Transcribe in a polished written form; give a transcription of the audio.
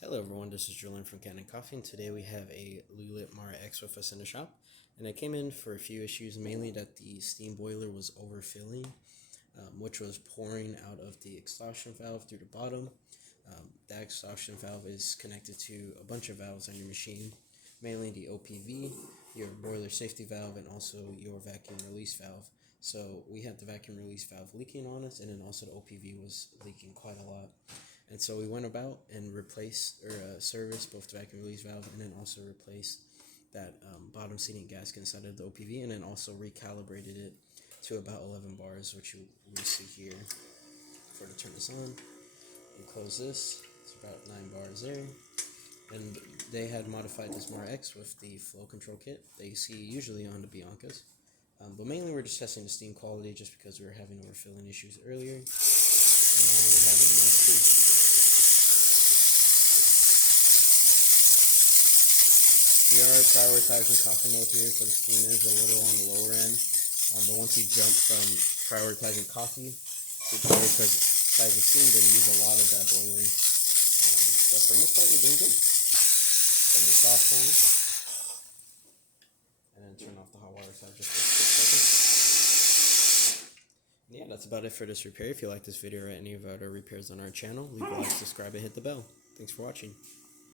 Hello everyone, this is Julian from Kanen Coffee, and today we have a Lelit Mara X with us in the shop. And I came in for a few issues, mainly that the steam boiler was overfilling, which was pouring out of the exhaustion valve through the bottom. That exhaustion valve is connected to a bunch of valves on your machine, mainly the OPV, your boiler safety valve, and also your vacuum release valve. So we had the vacuum release valve leaking on us, and then also the OPV was leaking quite a lot. And so we went about and replaced or serviced both the vacuum release valve, and then also replaced that bottom seating gasket inside of the OPV, and then also recalibrated it to about 11 bars, which you see here. For to turn this on and close this, it's about 9 bars there. And they had modified this Mara X with the flow control kit that you see usually on the Biancas. But mainly we're just testing the steam quality just because we were having overfilling issues earlier. And now we're having nice steam. We are prioritizing coffee mode here, so the steam is a little on the lower end. But once you jump from prioritizing coffee to prioritizing steam, then you use a lot of that boiler. But for the most part, we're doing good. Turn this off now. And then turn off the hot water side just for a quick second. And yeah, that's about it for this repair. If you like this video or any of our other repairs on our channel, leave a like, subscribe, and hit the bell. Thanks for watching.